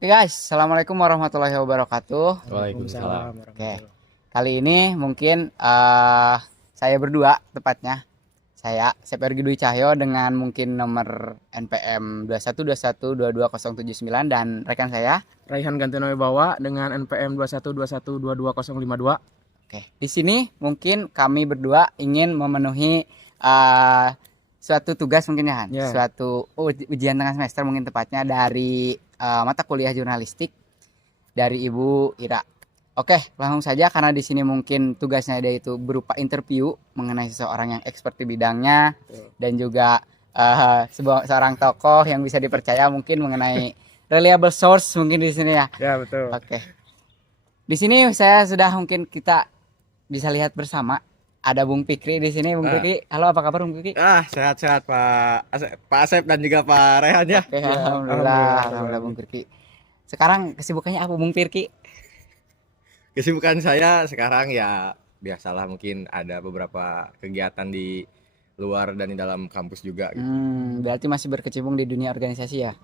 Oke guys, Assalamualaikum warahmatullahi wabarakatuh. Waalaikumsalam Oke, warahmatullahi. kali ini mungkin saya berdua tepatnya. Saya Sepergi Dwi Cahyo dengan mungkin nomor NPM 2121222079 dan rekan saya. Raihan Gantino Wibawa dengan NPM 2121222052. Oke, di sini mungkin kami berdua ingin memenuhi eh, suatu tugas mungkin ya, Han. Ya. Suatu ujian tengah semester mungkin tepatnya dari mata kuliah jurnalistik dari Ibu Ira. Oke, langsung saja karena di sini mungkin tugasnya dia itu berupa interview mengenai seseorang yang expert di bidangnya dan juga seorang tokoh yang bisa dipercaya mungkin mengenai reliable source mungkin di sini ya. Ya, betul. Oke. Di sini saya sudah mungkin kita bisa lihat bersama ada Bung Fikri di sini. Bung Fikri, halo, apa kabar Bung Fikri? Sehat-sehat Pak Asep dan juga Pak Rehan ya. Oke, Ya, alhamdulillah Bung Fikri. Sekarang kesibukannya apa Bung Fikri? Kesibukan saya sekarang ya biasalah, mungkin ada beberapa kegiatan di luar dan di dalam kampus juga gitu. Berarti masih berkecimpung di dunia organisasi ya?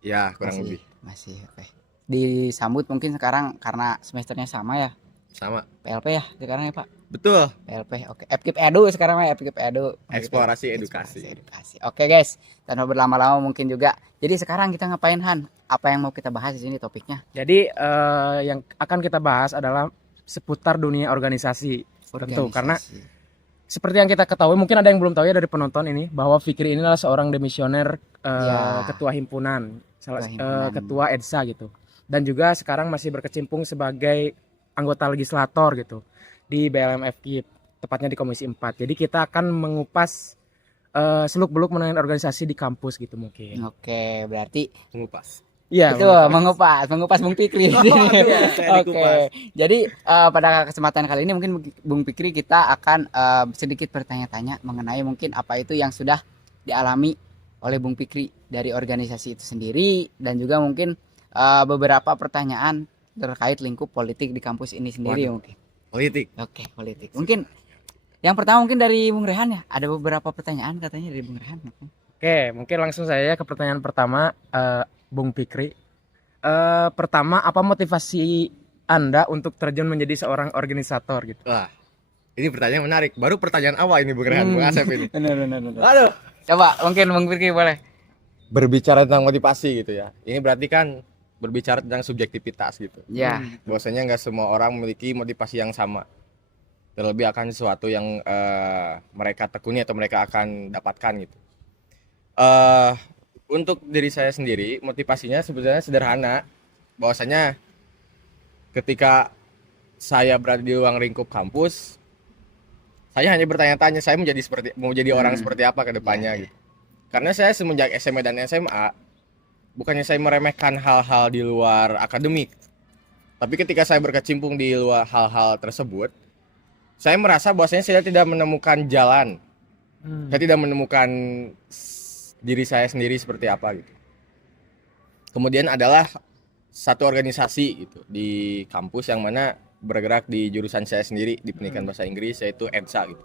Ya, kurang lebih Masih, oke. Disambut mungkin sekarang karena semesternya sama ya, sama. PLP ya sekarang ya Pak? Betul, PLP, oke. FKIP Edu sekarang ya, FKIP Edu. eksplorasi edukasi. Oke guys, tanpa berlama-lama mungkin juga. Jadi sekarang kita ngapain Han? Apa yang mau kita bahas di sini topiknya? Jadi yang akan kita bahas adalah seputar dunia organisasi. Tentu karena seperti yang kita ketahui, mungkin ada yang belum tahu ya dari penonton ini, bahwa Fikri ini adalah seorang demisioner, Ya. ketua himpunan, Himpunan. ketua EDSA gitu. Dan juga sekarang masih berkecimpung sebagai anggota legislator gitu di BLM FKIP, tepatnya di Komisi 4. Jadi kita akan mengupas seluk-beluk mengenai organisasi di kampus gitu mungkin. Oke, berarti Mengupas. Iya, itu mengupas Bung Fikri. Iya, saya Oke. dikupas. Jadi pada kesempatan kali ini mungkin Bung Fikri kita akan sedikit bertanya-tanya mengenai mungkin apa itu yang sudah dialami oleh Bung Fikri dari organisasi itu sendiri dan juga mungkin beberapa pertanyaan terkait lingkup politik di kampus ini sendiri. Waduh. Mungkin. Politik. Oke, politik. Mungkin yang pertama mungkin dari Bung Rehan ya. Ada beberapa pertanyaan katanya dari Bung Rehan. Oke, mungkin langsung saja ke pertanyaan pertama, Bung Fikri. Pertama, apa motivasi Anda untuk terjun menjadi seorang organisator gitu? Wah, ini pertanyaan menarik. Baru pertanyaan awal ini Bung Rehan, Bung Asep ini. Benar. Aduh, Coba mungkin Bung Fikri boleh. berbicara tentang motivasi gitu ya. Ini berarti kan berbicara tentang subjektivitas gitu. Ya. Bahwasanya nggak semua orang memiliki motivasi yang sama, terlebih akan sesuatu yang mereka tekuni atau mereka akan dapatkan gitu. Untuk diri saya sendiri, motivasinya sebetulnya sederhana, bahwasanya ketika saya berada di ruang lingkup kampus, saya hanya bertanya-tanya saya mau jadi orang seperti apa ke depannya gitu. Karena saya semenjak SMA dan SMA, bukannya saya meremehkan hal-hal di luar akademik, tapi ketika saya berkecimpung di luar hal-hal tersebut, saya merasa bahwasanya saya tidak menemukan jalan. Saya tidak menemukan diri saya sendiri seperti apa gitu. Kemudian adalah satu organisasi gitu di kampus yang mana bergerak di jurusan saya sendiri di pendidikan bahasa Inggris, yaitu EDSA gitu.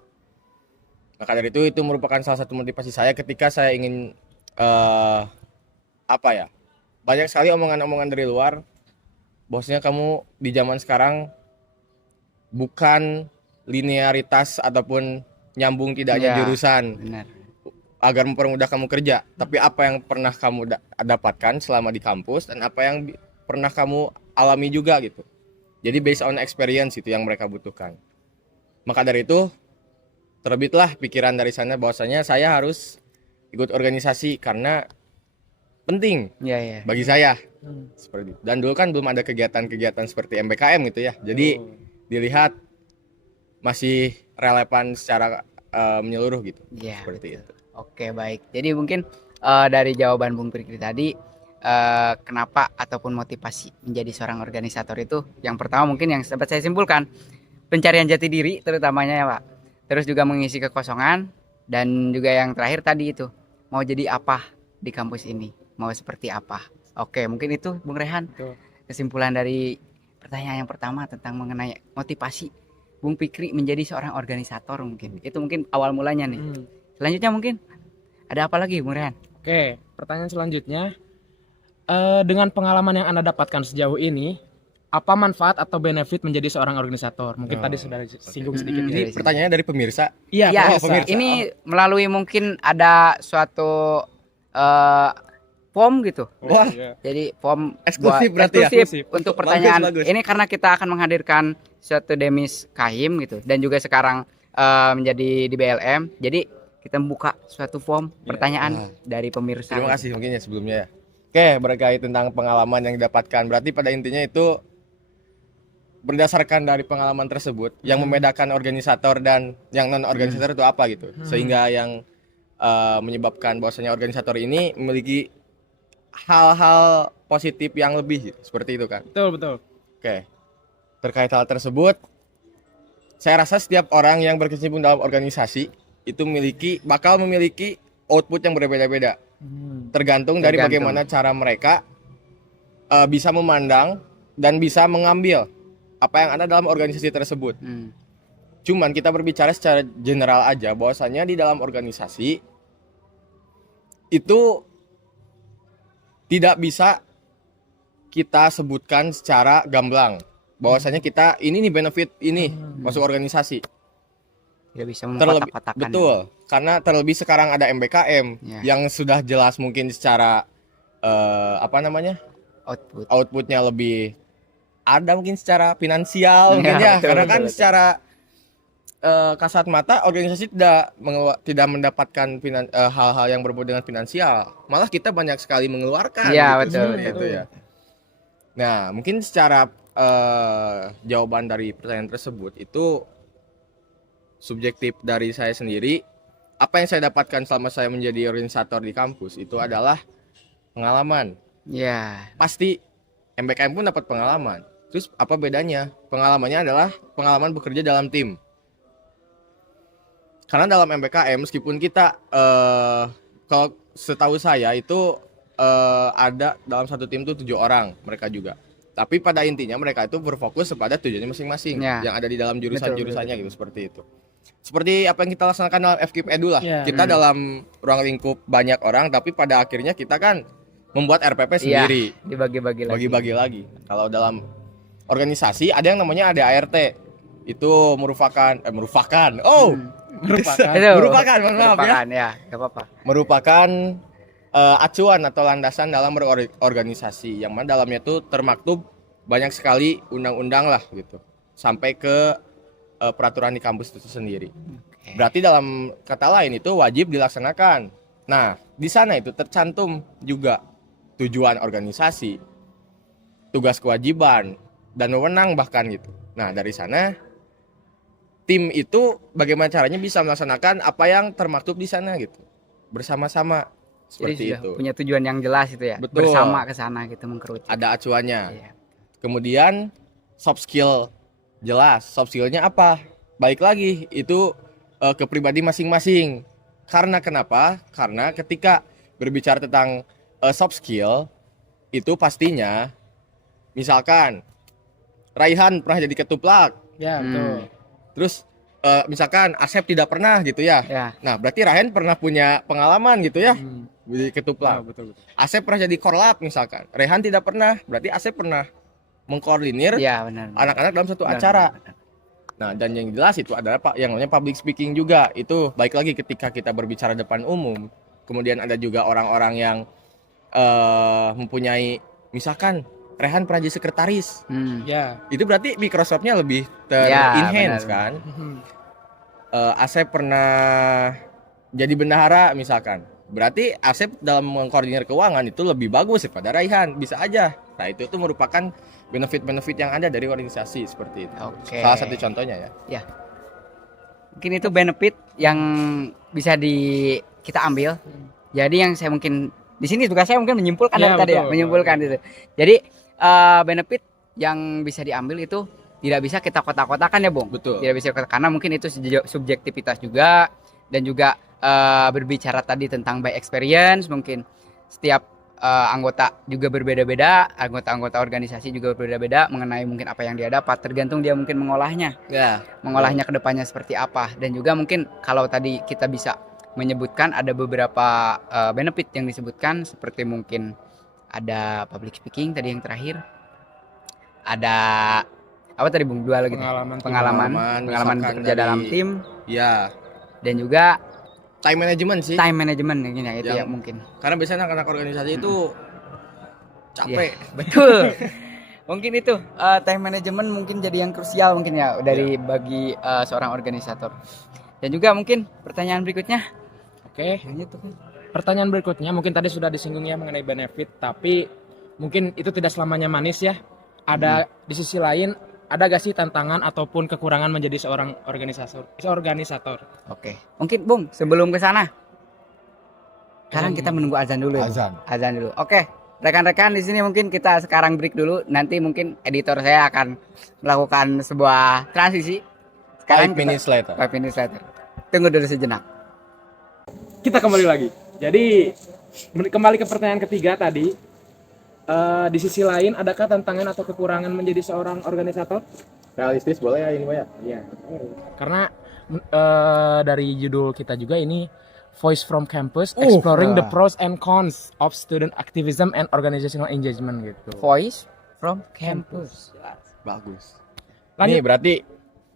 Maka dari itu merupakan salah satu motivasi saya ketika saya ingin banyak sekali omongan-omongan dari luar bahwasanya kamu di zaman sekarang bukan linearitas ataupun nyambung tidaknya jurusan Benar. agar mempermudah kamu kerja, tapi apa yang pernah kamu dapatkan selama di kampus dan apa yang pernah kamu alami juga gitu. Jadi based on experience itu yang mereka butuhkan. Maka dari itu terbitlah pikiran dari sana bahwasanya saya harus ikut organisasi karena penting Iya. bagi saya. Seperti itu. Dan dulu kan belum ada kegiatan-kegiatan seperti MBKM gitu ya. Jadi dilihat masih relevan secara menyeluruh gitu. Iya. Seperti itu. Oke, baik. Jadi mungkin dari jawaban Bung Fikri tadi kenapa ataupun motivasi menjadi seorang organisator itu yang pertama mungkin yang sempat saya simpulkan pencarian jati diri terutamanya ya Pak. Terus juga mengisi kekosongan dan juga yang terakhir tadi itu mau jadi apa di kampus ini, mau seperti apa. Oke, mungkin itu Bung Rehan. Betul. Kesimpulan dari pertanyaan yang pertama tentang mengenai motivasi Bung Fikri menjadi seorang organisator mungkin. Itu mungkin awal mulanya nih. Selanjutnya mungkin ada apa lagi Bung Rehan? Oke, pertanyaan selanjutnya, Dengan pengalaman yang Anda dapatkan sejauh ini, apa manfaat atau benefit menjadi seorang organisator? Mungkin tadi sudah singgung sedikit. Hmm. Ini pertanyaannya dari pemirsa. Iya, Ya, pemirsa. ini melalui mungkin ada suatu form gitu. Wah, Jadi form eksklusif buat- berarti ya? eksklusif untuk Bagus, pertanyaan. bagus. Ini karena kita akan menghadirkan suatu Demis Kahim gitu dan juga sekarang menjadi di BLM. Jadi kita membuka suatu form pertanyaan dari pemirsa. Terima kasih mungkin ya sebelumnya ya. Oke, berkait tentang pengalaman yang didapatkan. Berarti pada intinya itu berdasarkan dari pengalaman tersebut yang membedakan organisator dan yang non organisator itu apa gitu. Sehingga yang menyebabkan bahwasanya organisator ini memiliki hal-hal positif yang lebih gitu. Seperti itu kan. Betul, betul. Oke. Terkait hal tersebut, saya rasa setiap orang yang berkecimpung dalam organisasi itu bakal memiliki output yang berbeda-beda. Tergantung dari Tergantung. bagaimana cara mereka bisa memandang dan bisa mengambil apa yang ada dalam organisasi tersebut. Hmm. Cuman kita berbicara secara general aja bahwasanya di dalam organisasi itu tidak bisa kita sebutkan secara gamblang bahwasanya kita ini nih benefit ini masuk organisasi. Tidak bisa Terlebih mengkotak-kotakan. betul, karena terlebih sekarang ada MBKM Ya. yang sudah jelas mungkin secara apa namanya? Output. Outputnya lebih ada mungkin secara finansial mungkin ya, betul, karena betul, kan betul. secara kasat mata organisasi tidak mendapatkan hal-hal yang berbau dengan finansial, malah kita banyak sekali mengeluarkan Iya, gitu, betul, seperti betul. itu ya. Nah mungkin secara jawaban dari pertanyaan tersebut itu subjektif dari saya sendiri. Apa yang saya dapatkan selama saya menjadi organisator di kampus itu adalah pengalaman. Ya. Pasti MBKM pun dapat pengalaman. Terus apa bedanya? Pengalamannya adalah pengalaman bekerja dalam tim. Karena dalam MBKM meskipun kita kalau setahu saya itu ada dalam satu tim tuh 7 orang mereka juga. Tapi pada intinya mereka itu berfokus kepada tujuannya masing-masing Ya. yang ada di dalam jurusan-jurusannya Betul, gitu, seperti itu. Seperti apa yang kita laksanakan dalam FKIP Edu lah. Ya. Kita dalam ruang lingkup banyak orang tapi pada akhirnya kita kan membuat RPP Iya, sendiri. dibagi-bagi lagi. Bagi-bagi lagi. Kalau dalam organisasi ada yang namanya ADART. Itu merupakan Oh, Merupakan. Itu. merupakan, mohon maaf ya. Merupakan, ya, nggak apa-apa. Merupakan acuan atau landasan dalam berorganisasi yang mana dalamnya itu termaktub banyak sekali undang-undang lah gitu. Sampai ke peraturan di kampus itu sendiri. Oke. Berarti dalam kata lain itu wajib dilaksanakan. Nah, di sana itu tercantum juga tujuan organisasi, tugas kewajiban, dan wewenang bahkan gitu. Nah, dari sana tim itu bagaimana caranya bisa melaksanakan apa yang termaktub di sana gitu. Bersama-sama Jadi seperti sudah itu. punya tujuan yang jelas itu ya. Betul. Bersama ke sana gitu mengkerucut. Ada acuannya. Iya. Kemudian soft skill jelas. Soft skillnya apa? Baik lagi itu ke pribadi masing-masing. Karena kenapa? Karena ketika berbicara tentang soft skill itu pastinya misalkan Raihan pernah jadi ketuplak. Ya, Hmm. betul. Terus misalkan Asep tidak pernah gitu ya. Ya. Nah, berarti Raihan pernah punya pengalaman gitu ya jadi Ah, ketuplak. betul, betul. Asep pernah jadi korlap misalkan. Raihan tidak pernah, berarti Asep pernah mengkoordinir Iya, benar. anak-anak dalam satu Benar, acara. benar. Nah, dan yang jelas itu adalah yang namanya public speaking juga. Itu baik lagi ketika kita berbicara depan umum. Kemudian ada juga orang-orang yang mempunyai misalkan Rehan pernah jadi sekretaris. Ya. Itu berarti Microsoft-nya lebih Ya, ter-enhance benar. kan. Asep pernah jadi bendahara misalkan. Berarti Asep dalam mengkoordinir keuangan itu lebih bagus daripada Raihan, bisa aja. Nah, itu tuh merupakan benefit-benefit yang ada dari organisasi seperti itu. Oke. Salah satu contohnya ya. Mungkin itu benefit yang bisa kita ambil. Jadi yang saya mungkin di sini juga saya mungkin menyimpulkan Ya, dari tadi ya, betul, menyimpulkan itu. Jadi benefit yang bisa diambil itu tidak bisa kita kotak-kotakan ya, Bung. Betul. Tidak bisa karena mungkin itu subjektivitas juga dan juga berbicara tadi tentang by experience, mungkin setiap anggota juga berbeda-beda, anggota-anggota organisasi juga berbeda-beda mengenai mungkin apa yang dia dapat, tergantung dia mungkin mengolahnya ke depannya seperti apa. Dan juga mungkin kalau tadi kita bisa menyebutkan ada beberapa benefit yang disebutkan seperti mungkin ada public speaking tadi yang terakhir, ada apa tadi Bung, dua lagi tuh? Pengalaman pengalaman misalkan bekerja dari- dalam tim, Ya, dan juga time management sih. time management mungkin ya, itu ya Yang- mungkin. Karena biasanya anak-anak organisasi itu capek. Betul. Mungkin itu time management mungkin jadi yang krusial mungkin ya dari bagi seorang organisator. Dan juga mungkin pertanyaan berikutnya. Oke. Kayaknya tuh kan. Pertanyaan berikutnya mungkin tadi sudah disinggung ya mengenai benefit, tapi mungkin itu tidak selamanya manis ya. Ada di sisi lain, ada gak sih tantangan ataupun kekurangan menjadi seorang organisator? Oke. Mungkin Bung, sebelum ke sana. Sekarang kita menunggu azan dulu ya. Bung? Azan. Azan dulu. Oke. Rekan-rekan di sini mungkin kita sekarang break dulu. Nanti mungkin editor saya akan melakukan sebuah transisi. 5 minutes later. 5 minutes later. Tunggu dulu sejenak. Kita kembali lagi. Jadi kembali ke pertanyaan ketiga tadi. Di sisi lain, adakah tantangan atau kekurangan menjadi seorang organisator? Realistis boleh ya ini Pak ya? Iya. Karena dari judul kita juga ini Voice from Campus, Exploring the Pros and Cons of Student Activism and Organizational Engagement gitu. Voice from campus. Bagus. Lanjut. Ini berarti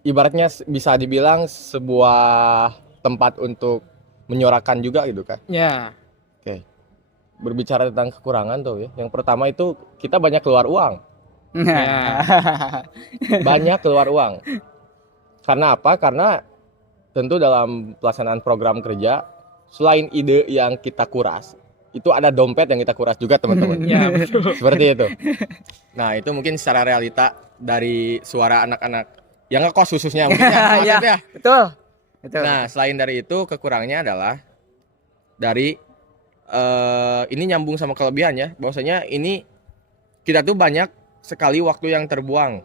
ibaratnya bisa dibilang sebuah tempat untuk menyuarakan juga gitu kan. Ya. Oke. Berbicara tentang kekurangan tuh ya. Yang pertama itu kita banyak keluar uang. Ya. Banyak keluar uang. Karena apa? Karena tentu dalam pelaksanaan program kerja selain ide yang kita kuras, itu ada dompet yang kita kuras juga teman-teman. Ya, betul. Seperti itu. Nah, itu mungkin secara realita dari suara anak-anak yang ngekos khususnya mungkin ya, Pak Ya, Asep ya. betul. Betul. Nah, selain dari itu kekurangannya adalah dari ini nyambung sama kelebihannya, bahwasanya ini kita tuh banyak sekali waktu yang terbuang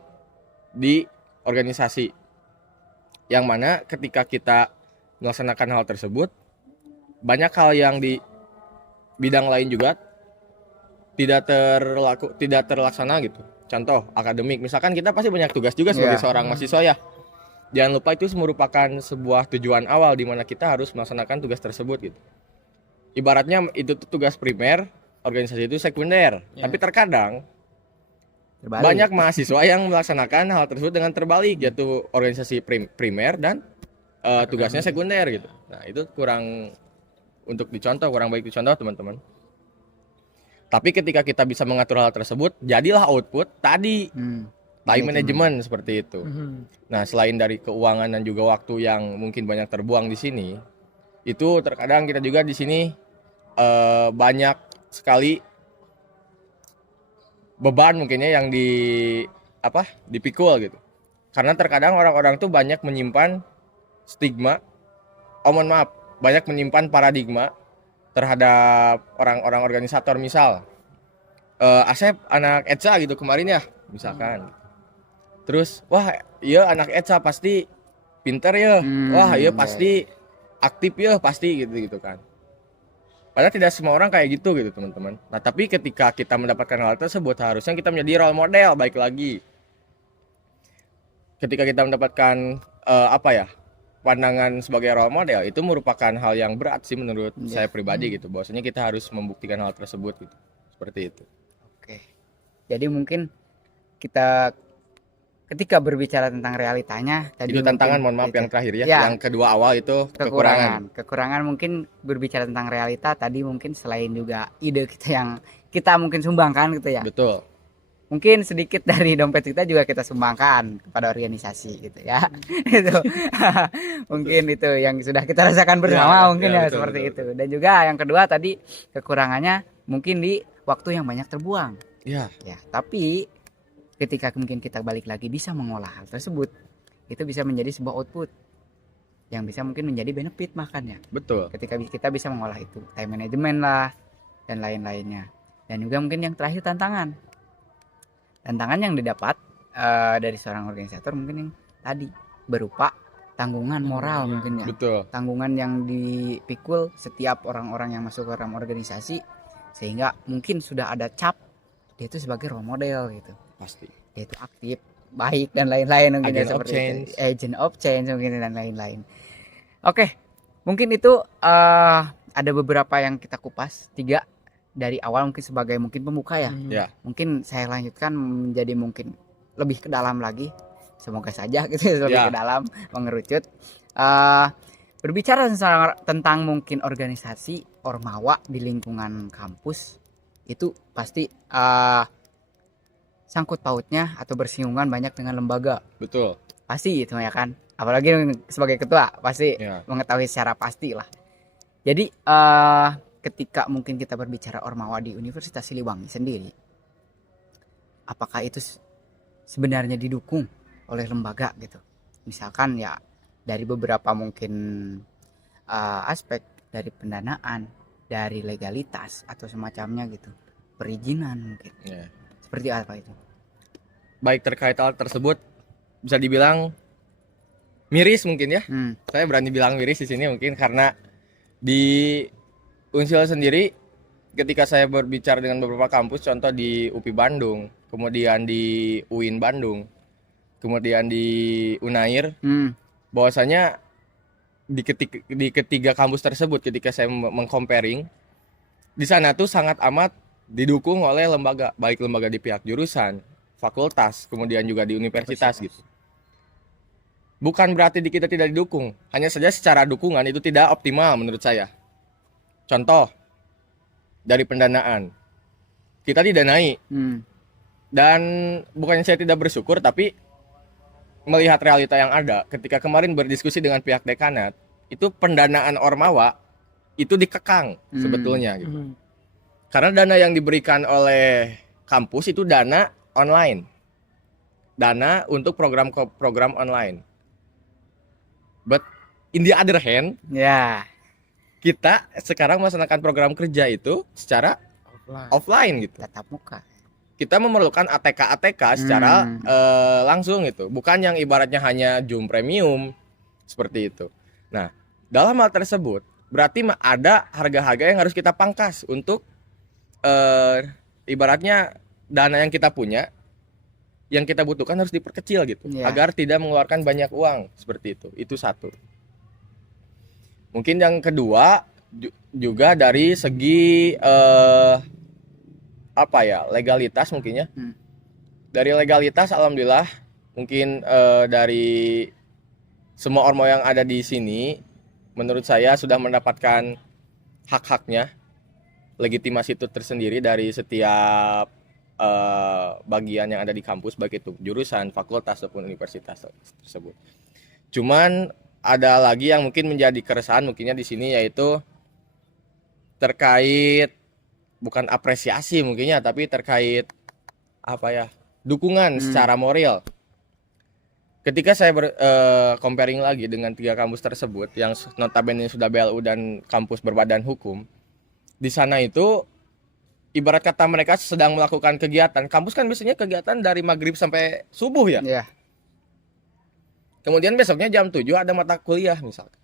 di organisasi. Yang mana ketika kita melaksanakan hal tersebut, banyak hal yang di bidang lain juga tidak terlaksana gitu. Contoh akademik, misalkan kita pasti banyak tugas juga sebagai Iya. seorang mahasiswa ya. Jangan lupa itu merupakan sebuah tujuan awal di mana kita harus melaksanakan tugas tersebut gitu. Ibaratnya itu tuh tugas primer, organisasi itu sekunder. Ya. Tapi terkadang Terbalik. banyak mahasiswa yang melaksanakan hal tersebut dengan terbalik, yaitu organisasi primer dan tugasnya sekunder gitu. Nah, itu kurang untuk dicontoh, kurang baik dicontoh teman-teman. Tapi ketika kita bisa mengatur hal tersebut, jadilah output tadi time management seperti itu. Nah, selain dari keuangan dan juga waktu yang mungkin banyak terbuang di sini, itu terkadang kita juga di sini banyak sekali beban mungkinnya yang dipikul gitu. Karena terkadang orang-orang tuh banyak menyimpan stigma, banyak menyimpan paradigma terhadap orang-orang organisator. Misal Asep anak ETSA gitu kemarin ya misalkan. Terus wah iya anak ETSA pasti pinter ya, wah iya pasti aktif ya pasti gitu kan. Padahal tidak semua orang kayak gitu teman-teman. Nah tapi ketika kita mendapatkan hal tersebut harusnya kita menjadi role model. Baik lagi ketika kita mendapatkan pandangan sebagai role model, itu merupakan hal yang berat sih menurut saya pribadi gitu. Bahwasanya kita harus membuktikan hal tersebut gitu. Seperti itu. Oke. Jadi mungkin kita ketika berbicara tentang realitanya tadi Itu tantangan, mohon maaf yang terakhir ya. Yang kedua awal itu kekurangan. Kekurangan mungkin berbicara tentang realita tadi mungkin selain juga ide kita yang kita mungkin sumbangkan gitu ya. Betul. Mungkin sedikit dari dompet kita juga kita sumbangkan kepada organisasi gitu ya. Itu mungkin itu yang sudah kita rasakan bersama mungkin ya, betul, seperti betul, itu. Dan juga yang kedua tadi kekurangannya mungkin di waktu yang banyak terbuang. Ya. Ya, tapi ketika mungkin kita balik lagi bisa mengolah hal tersebut, itu bisa menjadi sebuah output yang bisa mungkin menjadi benefit makanya. Betul. Ketika kita bisa mengolah itu, time management lah dan lain-lainnya. Dan juga mungkin yang terakhir tantangan yang didapat dari seorang organisator mungkin yang tadi berupa tanggungan moral mungkin ya. Betul. Tanggungan yang dipikul setiap orang-orang yang masuk ke dalam organisasi, sehingga mungkin sudah ada cap dia itu sebagai role model gitu. Pasti. Dia itu aktif, baik dan lain-lain mungkin Agent of seperti change. itu. Agent of change mungkin dan lain-lain. Oke, mungkin itu ada beberapa yang kita kupas, 3 dari awal mungkin sebagai mungkin pembuka ya. Ya. Mungkin saya lanjutkan menjadi mungkin lebih ke dalam lagi. Semoga saja gitu lebih Ya. ke dalam mengerucut. Berbicara tentang mungkin organisasi Ormawa di lingkungan kampus itu pasti sangkut pautnya atau bersinggungan banyak dengan lembaga. Betul. Pasti itu ya kan. Apalagi sebagai ketua pasti Ya. mengetahui secara pasti lah. Jadi ketika mungkin kita berbicara Ormawa di Universitas Siliwangi sendiri, apakah itu sebenarnya didukung oleh lembaga gitu? Misalkan ya dari beberapa mungkin aspek dari pendanaan, dari legalitas atau semacamnya gitu, perizinan mungkin. Ya. Seperti apa itu? Baik, terkait hal tersebut bisa dibilang miris mungkin ya. Saya berani bilang miris di sini mungkin karena di Unsil sendiri ketika saya berbicara dengan beberapa kampus, contoh di UPI Bandung, kemudian di UIN Bandung, kemudian di Unair, bahwasanya di ketiga kampus tersebut ketika saya mengcomparing, di sana tuh sangat amat didukung oleh lembaga, baik lembaga di pihak jurusan, fakultas, kemudian juga di universitas gitu. Bukan berarti di kita tidak didukung, hanya saja secara dukungan itu tidak optimal menurut saya. Contoh dari pendanaan, kita didanai, dan bukannya saya tidak bersyukur, tapi melihat realita yang ada, ketika kemarin berdiskusi dengan pihak dekanat, itu pendanaan Ormawa itu dikekang sebetulnya gitu. Karena dana yang diberikan oleh kampus itu dana online, dana untuk program online. But in the other hand, kita sekarang melaksanakan program kerja itu secara offline gitu. Tatap muka. Kita memerlukan ATK secara langsung gitu, bukan yang ibaratnya hanya Zoom premium seperti itu. Nah, dalam hal tersebut berarti ada harga-harga yang harus kita pangkas untuk ibaratnya dana yang kita punya, yang kita butuhkan harus diperkecil gitu, agar tidak mengeluarkan banyak uang seperti itu. Itu satu. Mungkin yang kedua juga dari segi legalitas mungkin ya. Dari legalitas alhamdulillah mungkin dari semua ormo yang ada di sini menurut saya sudah mendapatkan hak-haknya, legitimasi itu tersendiri dari setiap bagian yang ada di kampus, baik itu jurusan, fakultas ataupun universitas tersebut. Cuman ada lagi yang mungkin menjadi keresahan mungkinnya di sini, yaitu terkait bukan apresiasi mungkinnya, tapi terkait dukungan secara moral. Ketika saya comparing lagi dengan 3 kampus tersebut yang notabene sudah BLU dan kampus berbadan hukum, di sana itu ibarat kata mereka sedang melakukan kegiatan. Kampus kan biasanya kegiatan dari maghrib sampai subuh ya. Kemudian besoknya jam 7 ada mata kuliah misalkan.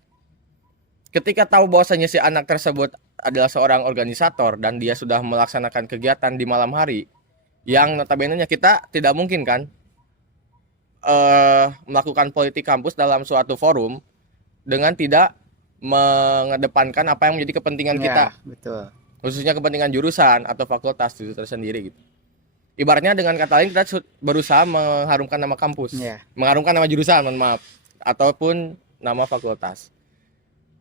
Ketika tahu bahwasanya si anak tersebut adalah seorang organisator dan dia sudah melaksanakan kegiatan di malam hari, yang notabene kita tidak mungkin kan melakukan politik kampus dalam suatu forum dengan tidak mengedepankan apa yang menjadi kepentingan kita. Betul. Khususnya kepentingan jurusan atau fakultas itu tersendiri gitu. Ibaratnya dengan kata lain kita berusaha mengharumkan nama kampus, mengharumkan nama jurusan, mohon maaf, ataupun nama fakultas.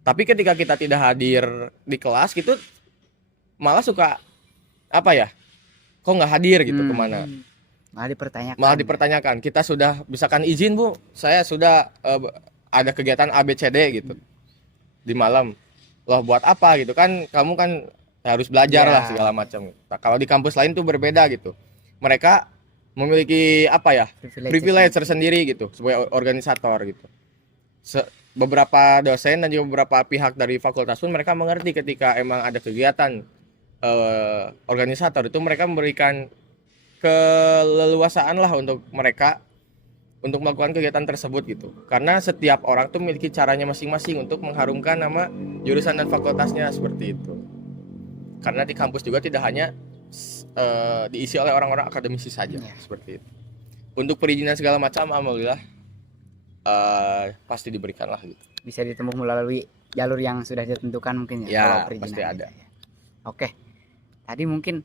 Tapi ketika kita tidak hadir di kelas gitu, malah suka kok nggak hadir gitu kemana? Malah dipertanyakan. Kita sudah misalkan izin Bu, saya sudah ada kegiatan ABCD gitu di malam. Loh buat apa gitu kan? Kamu kan harus belajar lah segala macam. Nah, kalau di kampus lain tuh berbeda gitu. Mereka memiliki privilege tersendiri gitu sebagai organisator gitu. Beberapa dosen dan juga beberapa pihak dari fakultas pun mereka mengerti ketika emang ada kegiatan organisator itu, mereka memberikan keleluasaan lah untuk mereka untuk melakukan kegiatan tersebut gitu. Karena setiap orang tuh memiliki caranya masing-masing untuk mengharumkan nama jurusan dan fakultasnya seperti itu. Karena di kampus juga tidak hanya diisi oleh orang-orang akademisi saja seperti itu. Untuk perizinan segala macam alhamdulillah pasti diberikan lah gitu. Bisa ditempuh melalui jalur yang sudah ditentukan mungkin ya. Pasti ada. Oke. tadi mungkin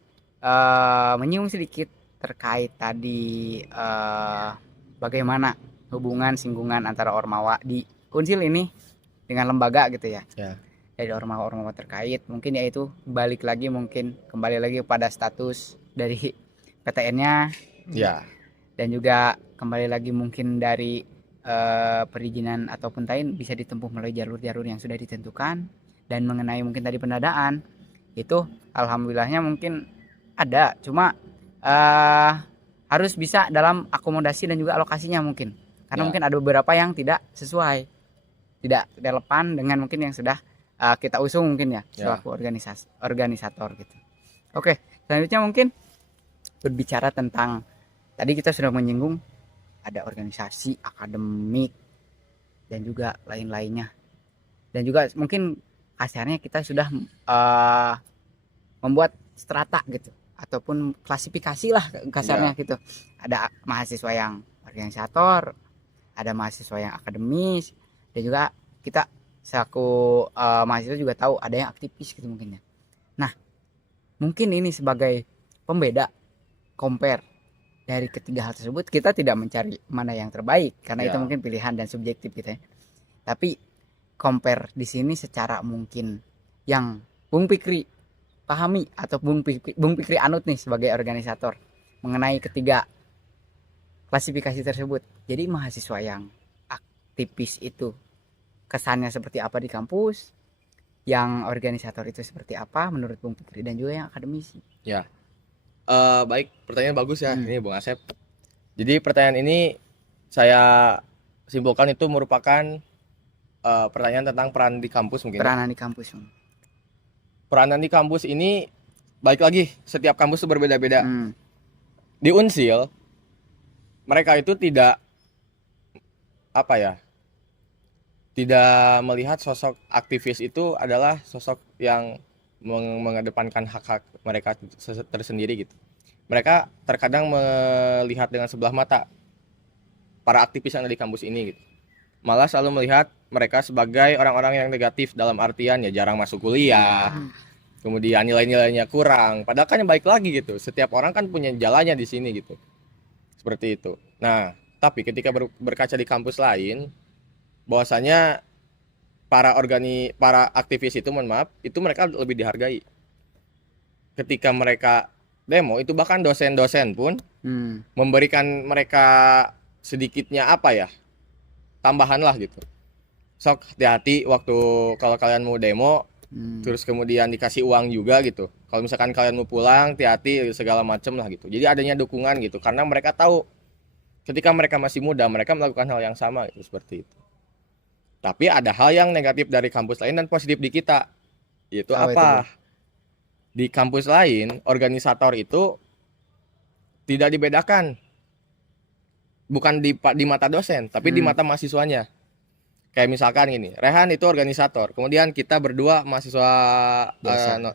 menyinggung sedikit terkait tadi bagaimana hubungan singgungan antara Ormawa di Unsil ini dengan lembaga gitu ya. Ya. Dari Ormawa-Ormawa terkait mungkin yaitu balik lagi mungkin kembali lagi pada status dari PTN-nya Ya. dan juga kembali lagi mungkin dari perizinan ataupun lain bisa ditempuh melalui jalur-jalur yang sudah ditentukan. Dan mengenai mungkin tadi pendanaan itu alhamdulillahnya mungkin ada, cuma harus bisa dalam akomodasi dan juga alokasinya mungkin karena Ya. mungkin ada beberapa yang tidak sesuai, tidak relevan dengan mungkin yang sudah kita usung mungkin ya selaku organisator gitu. Oke, selanjutnya mungkin berbicara tentang tadi kita sudah menyinggung ada organisasi akademik dan juga lain-lainnya, dan juga mungkin kasarnya kita sudah membuat strata gitu ataupun klasifikasi lah kasarnya gitu. Ada mahasiswa yang organisator, ada mahasiswa yang akademis, dan juga kita selaku mahasiswa juga tahu ada yang aktivis gitu mungkin ya. Nah, mungkin ini sebagai pembeda compare dari ketiga hal tersebut, kita tidak mencari mana yang terbaik karena itu mungkin pilihan dan subjektif gitu ya. Tapi compare di sini secara mungkin yang Bung Pikri pahami atau Bung Pikri anut nih sebagai organisator mengenai ketiga klasifikasi tersebut. Jadi mahasiswa yang aktivis itu kesannya seperti apa di kampus, yang organisator itu seperti apa menurut Bung Pikri, dan juga yang akademisi. Ya. Baik, pertanyaan bagus ya ini Bung Asep. Jadi pertanyaan ini saya simpulkan itu merupakan pertanyaan tentang peran di kampus mungkin. Peranan di kampus. Peranan di kampus ini balik lagi setiap kampus itu berbeda-beda. Di Unsil mereka itu tidak tidak melihat sosok aktivis itu adalah sosok yang mengedepankan hak-hak mereka tersendiri gitu. Mereka terkadang melihat dengan sebelah mata para aktivis yang ada di kampus ini gitu. Malah selalu melihat mereka sebagai orang-orang yang negatif dalam artian ya jarang masuk kuliah, kemudian nilai-nilainya kurang. Padahal kan yang baik lagi gitu. Setiap orang kan punya jalannya di sini gitu. Seperti itu. Nah, tapi ketika berkaca di kampus lain, bahwasanya para aktivis itu, mohon maaf, itu mereka lebih dihargai. Ketika mereka demo itu bahkan dosen-dosen pun memberikan mereka sedikitnya tambahan lah gitu. Sok hati-hati waktu kalau kalian mau demo, terus kemudian dikasih uang juga gitu. Kalau misalkan kalian mau pulang, hati-hati segala macam lah gitu. Jadi adanya dukungan gitu, karena mereka tahu ketika mereka masih muda mereka melakukan hal yang sama gitu, seperti itu. Tapi ada hal yang negatif dari kampus lain dan positif di kita. Yaitu apa? Di kampus lain, organisator itu tidak dibedakan. Bukan di mata dosen, tapi di mata mahasiswanya. Kayak misalkan gini, Rehan itu organisator, kemudian kita berdua mahasiswa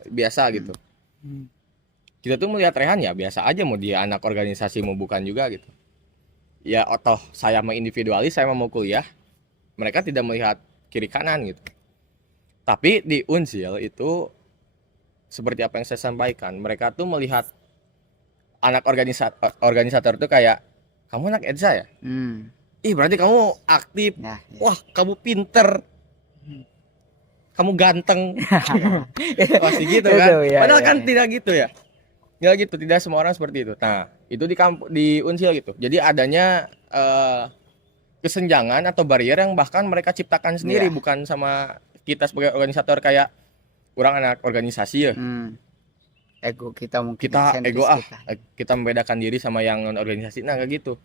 biasa gitu. Kita tuh melihat Rehan ya biasa aja, mau dia anak organisasi mau bukan juga gitu. Ya toh saya mau individualis, saya mau kuliah. Mereka tidak melihat kiri kanan gitu. Tapi di Unsil itu seperti apa yang saya sampaikan, mereka tuh melihat anak organisator itu kayak, kamu anak EDSA ya? Ih berarti kamu aktif. Nah, wah kamu pinter, kamu ganteng. Pasti gitu kan? Padahal kan tidak gitu ya. Nggak gitu, tidak semua orang seperti itu. Nah itu di Unsil gitu. Jadi adanya kesenjangan atau barrier yang bahkan mereka ciptakan sendiri, bukan sama kita sebagai organisator. Kayak kurang anak organisasi ya, ego kita mungkin kita membedakan diri sama yang non organisasi. Nah kayak gitu.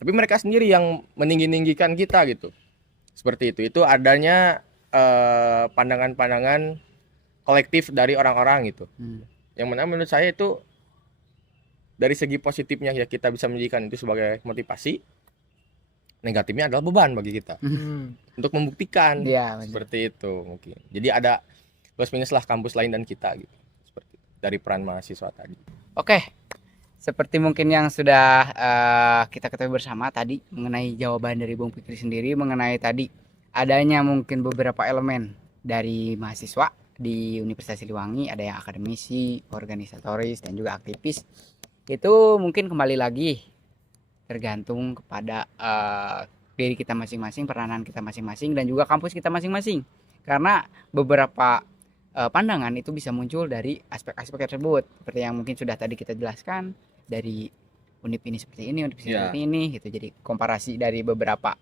Tapi mereka sendiri yang meninggikan kita gitu, seperti itu adanya pandangan-pandangan kolektif dari orang-orang gitu, yang mana menurut saya itu dari segi positifnya ya kita bisa menjadikan itu sebagai motivasi, negatifnya adalah beban bagi kita untuk membuktikan seperti itu mungkin. Jadi ada plus minus lah kampus lain dan kita gitu, seperti itu, dari peran mahasiswa tadi. Oke, seperti mungkin yang sudah kita ketahui bersama tadi mengenai jawaban dari Bung Pikri sendiri mengenai tadi adanya mungkin beberapa elemen dari mahasiswa di Universitas Siliwangi ada yang akademisi, organisatoris, dan juga aktivis. Itu mungkin kembali lagi tergantung kepada diri kita masing-masing, peranan kita masing-masing, dan juga kampus kita masing-masing. Karena beberapa pandangan itu bisa muncul dari aspek-aspek tersebut, seperti yang mungkin sudah tadi kita jelaskan, dari univ ini seperti ini, univ ini seperti ini gitu. Jadi komparasi dari beberapa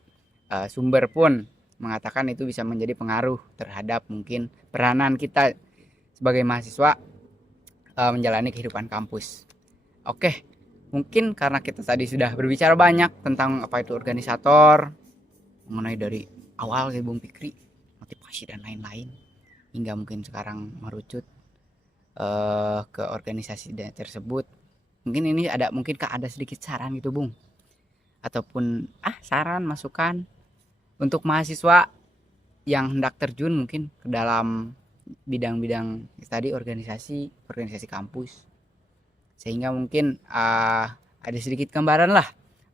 sumber pun mengatakan itu bisa menjadi pengaruh terhadap mungkin peranan kita sebagai mahasiswa menjalani kehidupan kampus. Oke, mungkin karena kita tadi sudah berbicara banyak tentang apa itu organisator, mengenai dari awal ke Bung Fikri, motivasi dan lain-lain, hingga mungkin sekarang merucut ke organisasi tersebut. Mungkin ini mungkinkah ada sedikit saran gitu Bung, ataupun saran masukan untuk mahasiswa yang hendak terjun mungkin ke dalam bidang-bidang tadi, organisasi kampus, sehingga mungkin ada sedikit gambaran lah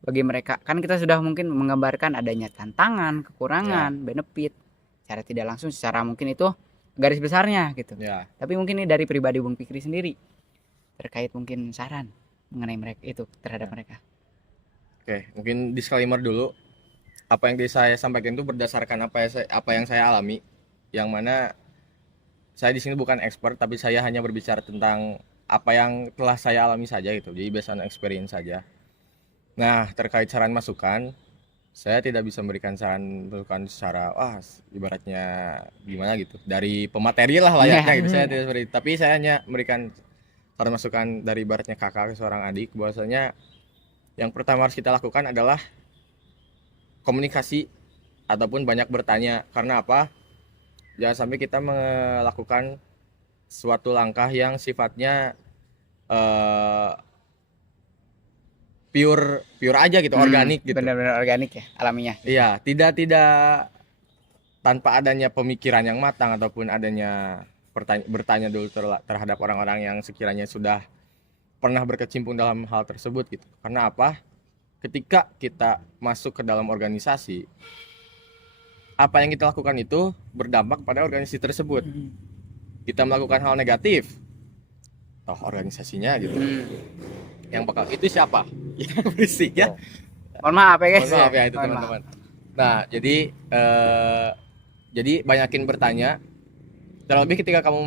bagi mereka. Kan kita sudah mungkin menggambarkan adanya tantangan, kekurangan, benefit secara tidak langsung, secara mungkin itu garis besarnya gitu. Tapi mungkin ini dari pribadi Bung Fikri sendiri terkait mungkin saran mengenai mereka itu terhadap mereka. Oke, mungkin disclaimer dulu. Apa yang saya sampaikan itu berdasarkan apa yang saya alami, yang mana saya di sini bukan expert, tapi saya hanya berbicara tentang apa yang telah saya alami saja gitu. Jadi based on experience saja. Nah, terkait saran masukan, saya tidak bisa memberikan saran masukan secara ibaratnya gimana gitu. Dari pemateri lah layaknya gitu. Saya tidak seperti itu. Tapi saya hanya memberikan saran masukan dari ibaratnya kakak ke seorang adik, bahwasanya yang pertama harus kita lakukan adalah komunikasi ataupun banyak bertanya. Karena apa? Jangan sampai kita melakukan suatu langkah yang sifatnya pure aja gitu, organik gitu. Benar-benar organik ya, alamiah. Iya, tidak tanpa adanya pemikiran yang matang ataupun adanya bertanya dulu terhadap orang-orang yang sekiranya sudah pernah berkecimpung dalam hal tersebut gitu. Karena apa? Ketika kita masuk ke dalam organisasi, apa yang kita lakukan itu berdampak pada organisasi tersebut. Kita melakukan hal negatif, toh organisasinya gitu. Yang bakal itu siapa? Yang berisik ya. Mohon maaf ya guys. Mohon maaf ya itu teman-teman. Nah, jadi banyakin bertanya. Terlebih ketika kamu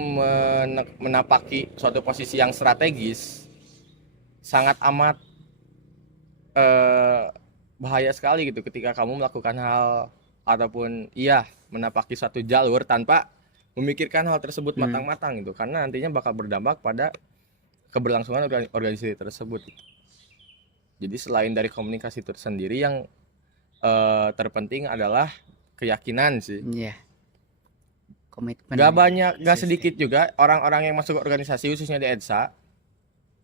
menapaki suatu posisi yang strategis, sangat amat bahaya sekali gitu ketika kamu melakukan hal ataupun menapaki suatu jalur tanpa memikirkan hal tersebut matang-matang gitu, karena nantinya bakal berdampak pada keberlangsungan organisasi tersebut. Jadi selain dari komunikasi itu sendiri, yang terpenting adalah keyakinan sih. Iya. Komitmen. Gak sedikit juga orang-orang yang masuk ke organisasi khususnya di EDSA,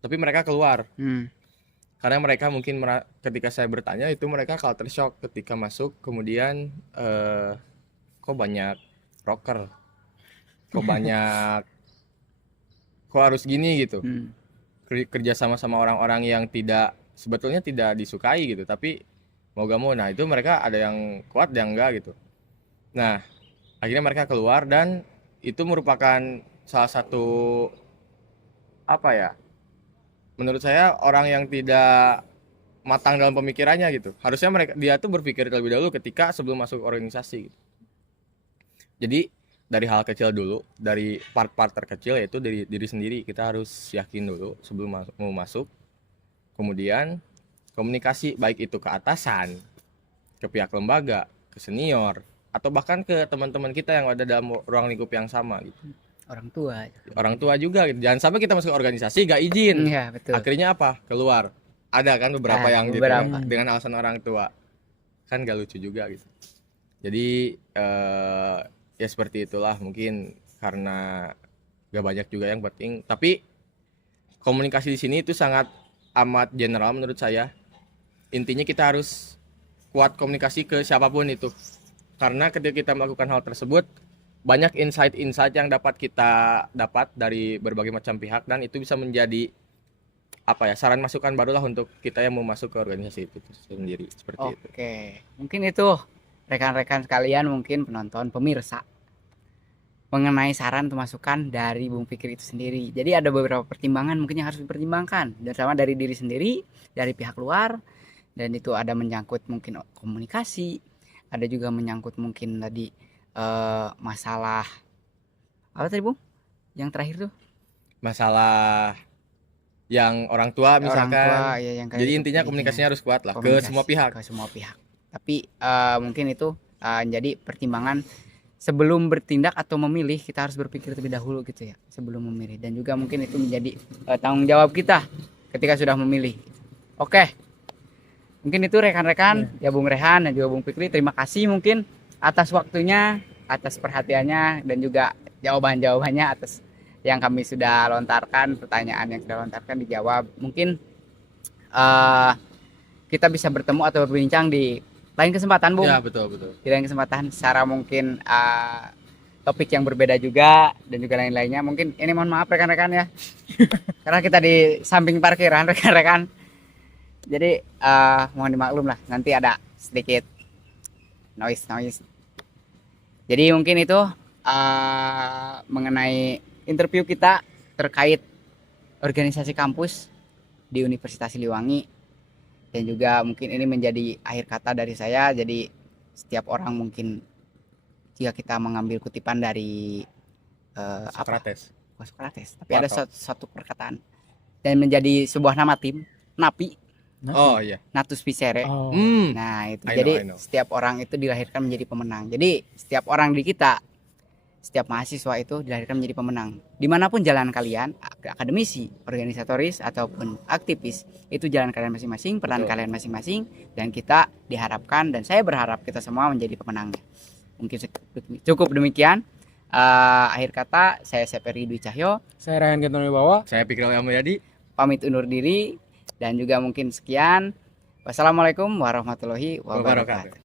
tapi mereka keluar. Karena mereka mungkin ketika saya bertanya itu mereka culture shock ketika masuk, kemudian kok banyak rocker, kok harus gini gitu. Kerja sama orang-orang yang sebetulnya tidak disukai gitu, tapi mau gak mau, nah itu mereka ada yang kuat, ada yang enggak gitu. Nah, akhirnya mereka keluar, dan itu merupakan salah satu menurut saya orang yang tidak matang dalam pemikirannya gitu. Harusnya dia tuh berpikir terlebih dahulu ketika sebelum masuk organisasi gitu. Jadi dari hal kecil dulu, dari part-part terkecil, yaitu dari diri sendiri, kita harus yakin dulu sebelum mau masuk. Kemudian komunikasi, baik itu ke atasan, ke pihak lembaga, ke senior, atau bahkan ke teman-teman kita yang ada dalam ruang lingkup yang sama gitu. Orang tua juga gitu. Jangan sampai kita masuk organisasi gak izin. Iya, betul. Akhirnya apa? Keluar. Ada kan beberapa yang gitu dengan alasan orang tua. Kan gak lucu juga gitu. Jadi ya seperti itulah, mungkin karena gak banyak juga yang penting. Tapi komunikasi di sini itu sangat amat general menurut saya. Intinya kita harus kuat komunikasi ke siapapun itu. Karena ketika kita melakukan hal tersebut, banyak insight yang dapat kita dari berbagai macam pihak, dan itu bisa menjadi saran masukan barulah untuk kita yang mau masuk ke organisasi itu sendiri, seperti itu. Oke, mungkin itu rekan-rekan sekalian, mungkin penonton, pemirsa. mengenai saran atau masukan dari Bung Fikri itu sendiri. Jadi ada beberapa pertimbangan mungkin yang harus dipertimbangkan, dan sama dari diri sendiri, dari pihak luar, dan itu ada menyangkut mungkin komunikasi, ada juga menyangkut mungkin tadi masalah apa tadi Bung? Yang terakhir tuh Masalah yang orang tua orang misalkan. tua ya, yang kayak Jadi gitu, intinya komunikasinya harus kuat lah ke komunikasi semua pihak. ke semua pihak. Tapi mungkin itu jadi pertimbangan sebelum bertindak atau memilih, kita harus berpikir terlebih dahulu gitu ya sebelum memilih, dan juga mungkin itu menjadi tanggung jawab kita ketika sudah memilih. Oke, mungkin itu rekan-rekan ya, Bung Rehan dan juga Bung Fikri, terima kasih mungkin atas waktunya, atas perhatiannya, dan juga jawaban-jawabannya atas yang kami sudah lontarkan, pertanyaan yang sudah lontarkan dijawab. Mungkin kita bisa bertemu atau berbincang di lain kesempatan, Bung. Ya, betul. Di lain kesempatan secara mungkin topik yang berbeda juga, dan juga lain-lainnya. Mungkin ini mohon maaf rekan-rekan ya. Karena kita di samping parkiran rekan-rekan. Jadi mohon dimaklum lah, nanti ada sedikit noise. Jadi mungkin itu mengenai interview kita terkait organisasi kampus di Universitas Siliwangi, dan juga mungkin ini menjadi akhir kata dari saya. Jadi setiap orang mungkin, jika kita mengambil kutipan dari Sokrates, tapi ada satu perkataan dan menjadi sebuah nama tim, NAPI, Oh iya. Natus Vicere. Nah itu, I jadi know. setiap orang itu dilahirkan menjadi pemenang. Jadi setiap orang di kita, setiap mahasiswa itu dilahirkan menjadi pemenang. Dimanapun jalan kalian, akademisi, organisatoris, ataupun aktivis, itu jalan kalian masing-masing, peran kalian masing-masing, dan kita diharapkan, dan saya berharap kita semua menjadi pemenangnya. Mungkin cukup demikian. Akhir kata, saya Seperi Dwi Cahyo, Saya Ryan Gentoni Bawa. Saya Fikri Mulyadi. pamit undur diri, dan juga mungkin sekian. Wassalamualaikum warahmatullahi wabarakatuh.